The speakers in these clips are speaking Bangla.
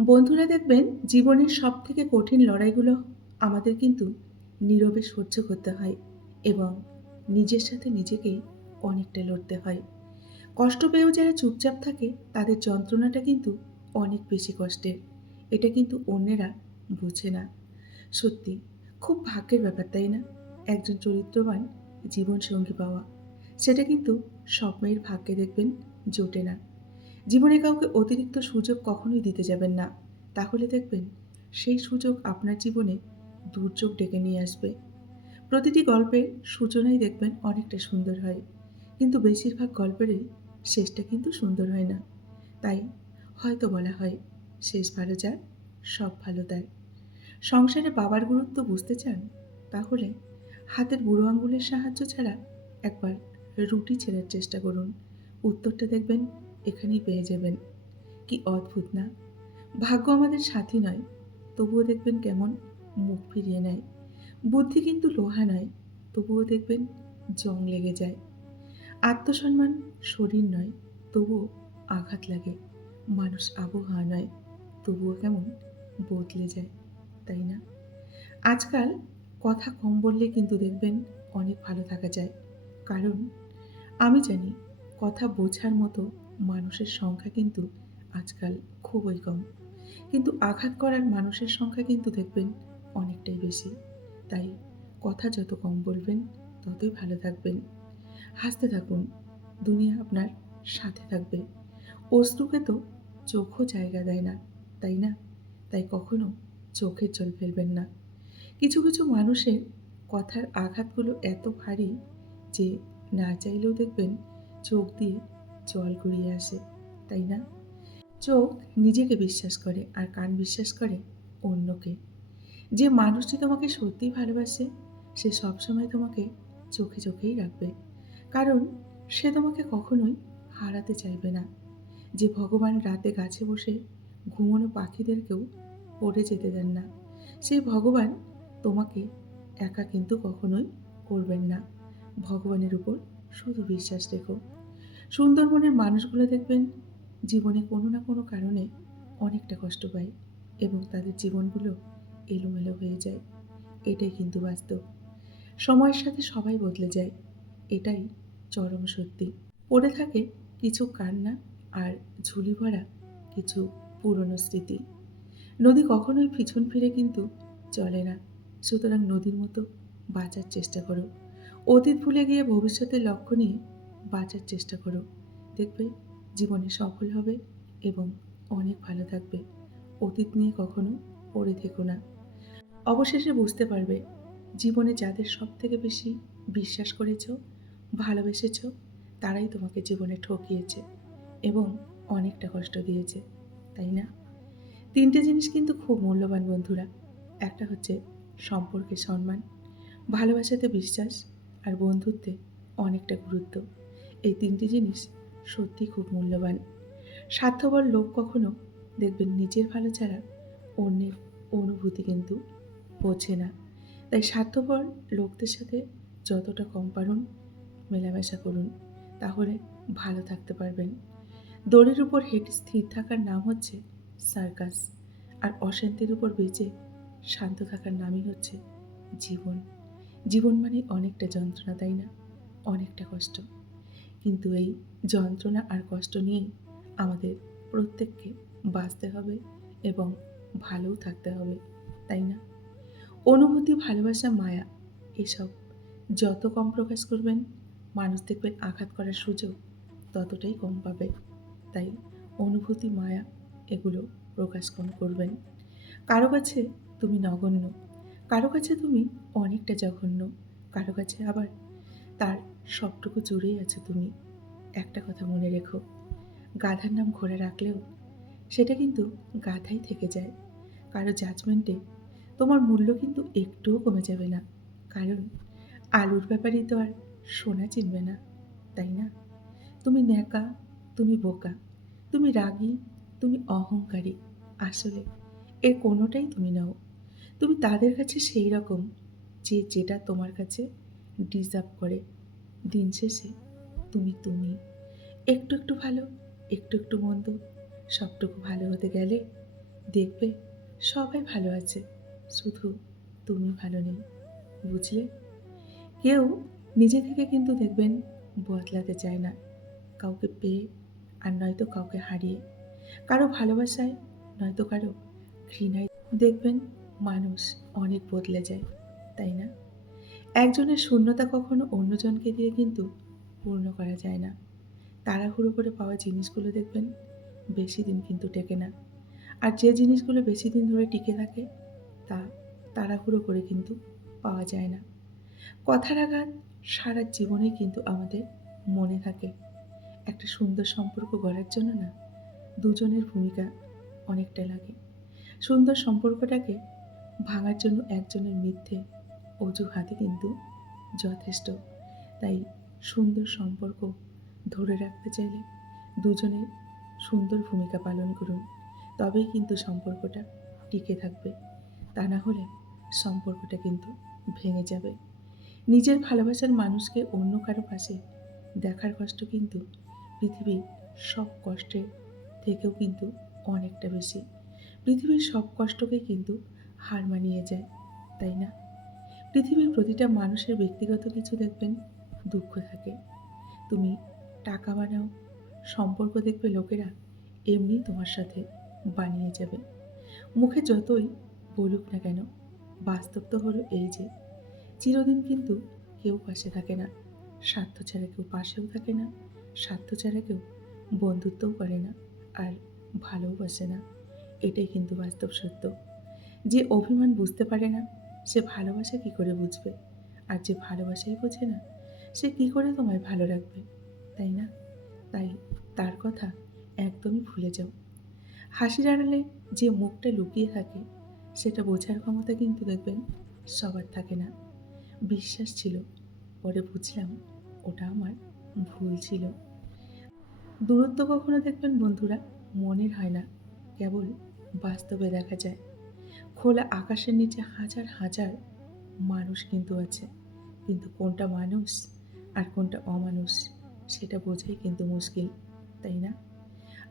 বন্ধুরা দেখবেন জীবনের সবথেকে কঠিন লড়াইগুলো আমাদের কিন্তু নীরবে সহ্য করতে হয় এবং নিজের সাথে নিজেকেই অনেকটা লড়তে হয়। কষ্ট পেয়েও যারা চুপচাপ থাকে তাদের যন্ত্রণাটা কিন্তু অনেক বেশি কষ্টের। এটা কিন্তু অন্যেরা বোঝে না। সত্যি খুব ভাগ্যের ব্যাপার, তাই না? একজন চরিত্রবান জীবনসঙ্গী পাওয়া। সেটা কিন্তু সব মেয়ের ভাগ্যে দেখবেন জোটে না। জীবনে কাউকে অতিরিক্ত সুযোগ কখনোই দিতে যাবেন না। তাহলে দেখবেন সেই সুযোগ আপনার জীবনে দুর্যোগ ডেকে নিয়ে আসবে। প্রতিটি গল্পের সূচনাই দেখবেন অনেকটা সুন্দর হয়। কিন্তু বেশিরভাগ গল্পেরই শেষটা কিন্তু সুন্দর হয় না। তাই হয়তো বলা হয়, শেষ ভালো যার সব ভালো তার। সংসারে বাবার গুরুত্ব বুঝতে চান? তাহলে হাতের বুড়ো আঙুলের সাহায্য ছাড়া একবার রুটি ছেঁড়ার চেষ্টা করুন। উত্তরটা দেখবেন এখানেই পেয়ে যাবেন। কি অদ্ভুত না? ভাগ্য আমাদের সাথী নয়, তবুও দেখবেন কেমন মুখ ফিরিয়ে নেয়। বুদ্ধি কিন্তু লোহা নয়, তবুও দেখবেন জং লেগে যায়। আত্মসম্মান শরীর নয়, তবুও আঘাত লাগে। মানুষ আবহাওয়া নয়, তবুও কেমন বদলে যায়, তাই না? আজকাল কথা কম বললে কিন্তু দেখবেন অনেক ভালো থাকা যায়। কারণ আমি জানি কথা বোঝার মতো মানুষের সংখ্যা কিন্তু আজকাল খুবই কম। কিন্তু আঘাত করার মানুষের সংখ্যা কিন্তু দেখবেন অনেকটাই বেশি। তাই কথা যত কম বলবেন ততই ভালো থাকবেন। হাসতে থাকুন, দুনিয়া আপনার সাথে থাকবে। অশ্রুকে তো চোখও জায়গা দেয় না, তাই না? তাই কখনো চোখের জল ফেলবেন না। কিছু কিছু মানুষের কথার আঘাতগুলো এত ভারী যে না চাইলেও দেখবেন চোখ দিয়ে জল গড়িয়ে আসে, তাই না? চোখ নিজেকে বিশ্বাস করে আর কান বিশ্বাস করে অন্যকে। যে মানুষটি তোমাকে সত্যিই ভালোবাসে সে সবসময় তোমাকে চোখে চোখেই রাখবে। কারণ সে তোমাকে কখনোই হারাতে চাইবে না। যে ভগবান রাতে গাছে বসে ঘুমোনো পাখিদেরকেও পড়ে যেতে দেন না, সেই ভগবান তোমাকে একা কিন্তু কখনোই করবেন না। ভগবানের উপর শুধু বিশ্বাস রেখো। সুন্দরবনের মানুষগুলো দেখবেন জীবনে কোনো না কোনো কারণে অনেকটা কষ্ট পায় এবং তাদের জীবনগুলো এলোমেলো হয়ে যায়। এটাই কিন্তু বাস্তব। সময়ের সাথে সবাই বদলে যায়, এটাই চরম সত্যি। পড়ে থাকে কিছু কান্না আর ঝুলি ভরা কিছু পুরনো স্মৃতি। নদী কখনোই পিছন ফিরে কিন্তু চলে না। সুতরাং নদীর মতো বাঁচার চেষ্টা করো। অতীত ভুলে গিয়ে ভবিষ্যতের লক্ষ্য নিয়ে বাঁচার চেষ্টা করো। দেখবে জীবনে সফল হবে এবং অনেক ভালো থাকবে। অতীত নিয়ে কখনো পড়ে থেকো না। অবশেষে বুঝতে পারবে জীবনে যাদের সবথেকে বেশি বিশ্বাস করেছ, ভালোবেসেছ, তারাই তোমাকে জীবনে ঠকিয়েছে এবং অনেকটা কষ্ট দিয়েছে, তাই না? ৩ টে জিনিস কিন্তু খুব মূল্যবান বন্ধুরা। একটা হচ্ছে সম্পর্কে সম্মান, ভালোবাসাতে বিশ্বাস আর বন্ধুত্বে অনেকটা গুরুত্ব। এই ৩ টে জিনিস সত্যিই খুব মূল্যবান। স্বার্থপর লোক কখনো দেখবেন নিজের ভালো ছাড়া অন্যের অনুভূতি কিন্তু বোঝে না। তাই স্বার্থপর লোকদের সাথে যতটা কম পারুন মেলামেশা করুন, তাহলে ভালো থাকতে পারবেন। দড়ির উপর হেঁটে স্থির থাকার নাম হচ্ছে সার্কাস, আর অশান্তির উপর বেঁচে শান্ত থাকার নামই হচ্ছে জীবন। জীবন মানে অনেকটা যন্ত্রণা, তাই না? অনেকটা কষ্ট। কিন্তু এই যন্ত্রণা আর কষ্ট নিয়েই আমাদের প্রত্যেককে বাঁচতে হবে এবং ভালোও থাকতে হবে, তাই না? অনুভূতি, ভালোবাসা, মায়া এসব যত কম প্রকাশ করবেন মানুষ দেখবেন আঘাত করার সুযোগ ততটাই কম পাবে। তাই অনুভূতি, মায়া এগুলো প্রকাশ কম করবেন। কারো কাছে তুমি নগণ্য, কারো কাছে তুমি অনেকটা জঘন্য, কারো কাছে আবার তার সবটুকু জুড়েই আছো তুমি। একটা কথা মনে রেখো, গাধার নাম ঘোড়া রাখলেও সেটা কিন্তু গাধাই থেকে যায়। কারো জাজমেন্টে তোমার মূল্য কিন্তু একটুও কমে যাবে না। কারণ আলুর ব্যাপারই তো আর সোনা চিনবে না, তাই না? তুমি ন্যাকা, তুমি বোকা, তুমি রাগী, তুমি অহংকারী। আসলে এর কোনোটাই তুমি নও। তুমি তাদের কাছে সেই রকম যে যেটা তোমার কাছে ডিজার্ভ করে। দিন শেষে তুমি। একটু একটু ভালো, একটু একটু মন্দ, সবটুকু ভালো হতে গেলে দেখবে সবাই ভালো আছে, শুধু তুমি ভালো নেই। বুঝলে? কেউ নিজে থেকে কিন্তু দেখবেন বদলাতে চায় না। কাউকে পেয়ে আর নয়তো কাউকে হারিয়ে। কারো ভালোবাসায় নয়তো কারো ঘৃণায় দেখবেন মানুষ অনেক বদলে যায়, তাই না? একজনের শূন্যতা কখনো অন্যজনকে দিয়ে কিন্তু পূর্ণ করা যায় না। তাড়াহুড়ো করে পাওয়া জিনিসগুলো দেখবেন বেশি দিন কিন্তু টেকে না। আর যে জিনিসগুলো বেশি দিন ধরে টিকে থাকে তা তাড়াহুড়ো করে কিন্তু পাওয়া যায় না। কথার আঘাত সারা জীবনেই কিন্তু আমাদের মনে থাকে। একটা সুন্দর সম্পর্ক গড়ার জন্য না দুজনের ভূমিকা অনেকটা লাগে। সুন্দর সম্পর্কটাকে ভাঙার জন্য একজনের মিথ্যে অজুহাতই কিন্তু যথেষ্ট। তাই সুন্দর সম্পর্ক ধরে রাখতে চাইলে দুজনের সুন্দর ভূমিকা পালন করুন। তবেই কিন্তু সম্পর্কটা টিকে থাকবে। তা না হলে সম্পর্কটা কিন্তু ভেঙে যাবে। নিজের ভালোবাসার মানুষকে অন্য কারো পাশে দেখার কষ্ট কিন্তু পৃথিবীর সব কষ্টের থেকেও কিন্তু অনেকটা বেশি। পৃথিবীর সব কষ্টকে কিন্তু হার মানিয়ে যায়, তাই না? পৃথিবীর প্রতিটা মানুষের ব্যক্তিগত কিছু দেখবেন দুঃখ থাকে। তুমি টাকা বানাও, সম্পর্ক দেখবে লোকেরা এমনি তোমার সাথে বানিয়ে যাবে। মুখে যতই বলুক না কেন, বাস্তব তো হলো এই যে চিরদিন কিন্তু কেউ পাশে থাকে না। স্বার্থ ছাড়া কেউ পাশেও থাকে না, স্বার্থ ছাড়া কেউ বন্ধুত্বও করে না, আর ভালোবাসে না। এটাই কিন্তু বাস্তব সত্য। যে অভিমান বুঝতে পারে না সে ভালোবাসা কি করে বুঝবে? আর যে ভালোবাসাই বোঝে না সে কি করে তোমায় ভালো রাখবে? তাই না? তাই তার কথা একদমই ভুলে যাও। হাসির আড়ালে যে মুখটা লুকিয়ে থাকে সেটা বোঝার ক্ষমতা কিন্তু দেখবেন সবার থাকে না। বিশ্বাস ছিল, পরে বুঝলাম ওটা আমার ভুল ছিল। দূরত্ব কখনো দেখবেন বন্ধুরা মনের হয় না, কেবল বাস্তবে দেখা যায়। খোলা আকাশের নিচে হাজার হাজার মানুষ কিন্তু আছে, কিন্তু কোনটা মানুষ আর কোনটা অমানুষ সেটা বোঝাই কিন্তু মুশকিল, তাই না?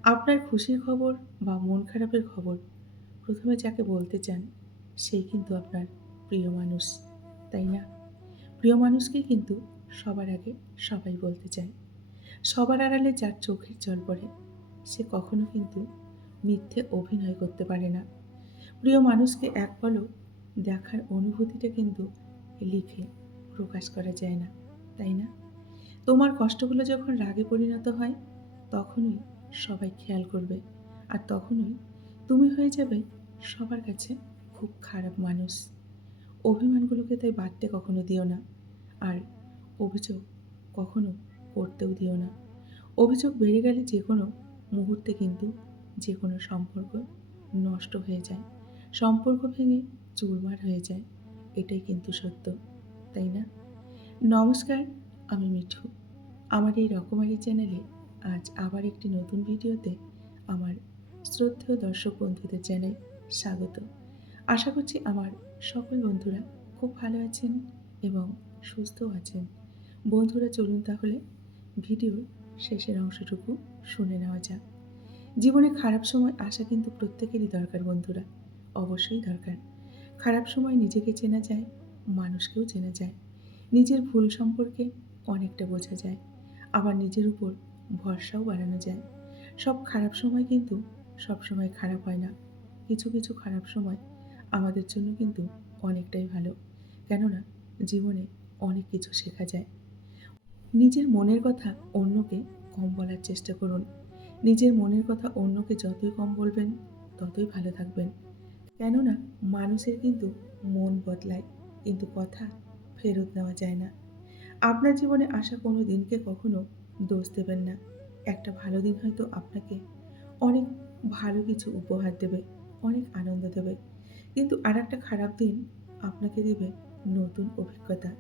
আপনার খুশির খবর বা মন খারাপের খবর প্রথমে যাকে বলতে চান সেই কিন্তু আপনার প্রিয় মানুষ, তাই না? প্রিয় মানুষকেই কিন্তু সবার আগে সবাই বলতে চায়। সবার আড়ালে যার চোখের জল পড়ে সে কখনো কিন্তু মিথ্যে অভিনয় করতে পারে না। প্রিয় মানুষকে এক পলক দেখার অনুভূতিটা কিন্তু লিখে প্রকাশ করা যায় না, তাই না? তোমার কষ্টগুলো যখন রাগে পরিণত হয় তখনই সবাই খেয়াল করবে, আর তখনই তুমি হয়ে যাবে সবার কাছে খুব খারাপ মানুষ। অভিমানগুলোকে তাই বাড়তে কখনো দিও না, আর অভিযোগ কখনো করতেও দিও না। অভিযোগ বেড়ে গেলে যে কোনো মুহূর্তে কিন্তু যে কোনো সম্পর্ক নষ্ট হয়ে যায়, সম্পর্ক ভেঙে চুরমার হয়ে যায়। এটাই কিন্তু সত্য, তাই না? নমস্কার, আমি মিঠু। আমার এই রকমারি চ্যানেলে আজ আবার একটি নতুন ভিডিওতে আমার শ্রদ্ধেয় দর্শক বন্ধুদের জানাই স্বাগত। আশা করছি আমার সকল বন্ধুরা খুব ভালো আছেন এবং সুস্থও আছেন। বন্ধুরা চলুন তাহলে ভিডিওর শেষের অংশটুকু শুনে নেওয়া যাক। জীবনে খারাপ সময় আসা কিন্তু প্রত্যেকেরই দরকার বন্ধুরা, অবশ্যই দরকার। খারাপ সময় নিজেকে চেনা যায়, মানুষকেও চেনা যায়। নিজের ভুল সম্পর্কে অনেকটা বোঝা যায়, আবার নিজের উপর ভরসাও বাড়ানো যায়। সব খারাপ সময় কিন্তু সবসময় খারাপ হয় না। কিছু কিছু খারাপ সময় আমাদের জন্য কিন্তু অনেকটাই ভালো। কেননা জীবনে অনেক কিছু শেখা যায়। নিজের মনের কথা অন্যকে কম বলার চেষ্টা করুন। নিজের মনের কথা অন্যকে যতই কম বলবেন ততই ভালো থাকবেন। কেননা মানুষের কিন্তু মন বদলায়, কিন্তু কথা ফেরত নেওয়া যায় না। আপনার জীবনে আসা কোনো দিনকে কখনো দোষ দেবেন না। একটা ভালো দিন হয়তো আপনাকে অনেক ভালো কিছু উপহার দেবে, অনেক আনন্দ দেবে। কিন্তু আরেকটা খারাপ দিন আপনাকে দেবে নতুন অভিজ্ঞতা।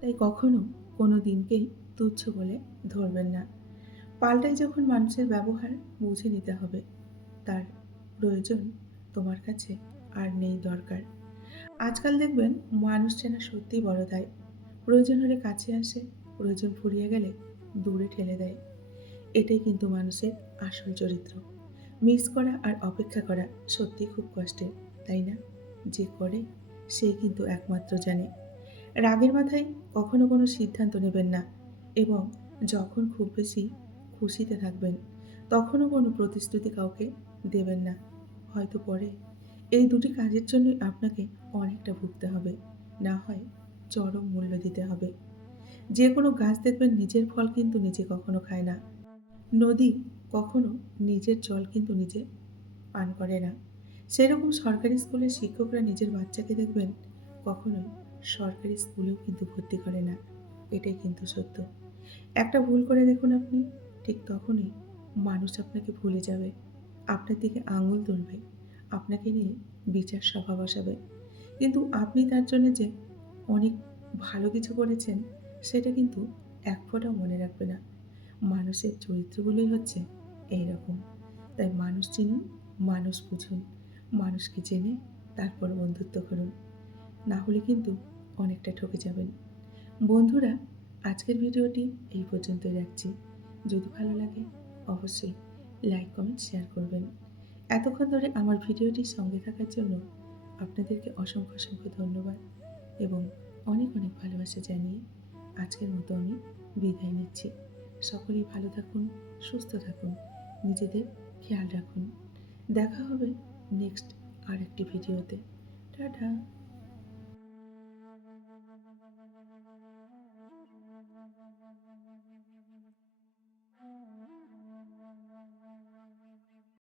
তাই কখনো কোনো দিনকেই তুচ্ছ বলে ধরবেন না। পাল্টাই যখন মানুষের ব্যবহার বুঝে নিতে হবে। তার প্রয়োজন তোমার কাছে আর নেই দরকার। আজকাল দেখবেন মানুষ চেনা সত্যিই বড় দায়। প্রয়োজন হলে কাছে আসে, প্রয়োজন ফুরিয়ে গেলে দূরে ঠেলে দেয়। এটাই কিন্তু মানুষের আসল চরিত্র। মিস করা আর অপেক্ষা করা সত্যিই খুব কষ্টের, তাই না? যে করে সেই কিন্তু একমাত্র জানে। রাগের মাথায় কখনো কোনো সিদ্ধান্ত নেবেন না এবং যখন খুব বেশি খুশিতে থাকবেন, তখনও কোনো প্রতিশ্রুতি কাউকে দেবেন না। হয়তো পরে এই দুটি কাজের জন্যই আপনাকে অনেকটা ভুগতে হবে। না হয় চরম মূল্য দিতে হবে। যে কোনো গাছ দেখবেন নিজের ফল কিন্তু নিজে কখনো খায় না। নদী কখনো নিজের জল কিন্তু নিজে পান করে না। সেরকম সরকারি স্কুলের শিক্ষকরা নিজের বাচ্চাকে দেখবেন কখনোই সরকারি স্কুলেও কিন্তু ভর্তি করে না। এটাই কিন্তু সত্য। একটা ভুল করে দেখুন আপনি, ঠিক তখনই মানুষ আপনাকে ভুলে যাবে। আপনার দিকে আঙুল তুলবে। আপনাকে নিয়ে বিচার সভা বসাবে। কিন্তু আপনি তার জন্য যে অনেক ভালো কিছু করেছেন, সেটা কিন্তু এক ফোঁটাও মনে রাখবে না। মানুষের চরিত্রগুলোই হচ্ছে এইরকম। তাই মানুষ চিনুন, মানুষ বুঝুন, মানুষকে জেনে তারপর বন্ধুত্ব করুন। না হলে কিন্তু অনেকটা ঠকে যাবেন। বন্ধুরা, আজকের ভিডিওটি এই পর্যন্তই রাখছি। যদি ভালো লাগে অবশ্যই লাইক, কমেন্ট, শেয়ার করবেন। এতক্ষণ ধরে আমার ভিডিওটির সঙ্গে থাকার জন্য আপনাদেরকে অসংখ্য, অসংখ্য ধন্যবাদ এবং অনেক, অনেক ভালোবাসা জানিয়ে আজকের মতো আমি বিদায় নিচ্ছি। সকলেই ভালো থাকুন, সুস্থ থাকুন, নিজেদের খেয়াল রাখুন। দেখা হবে নেক্সট আরেকটি ভিডিওতে। টাটা।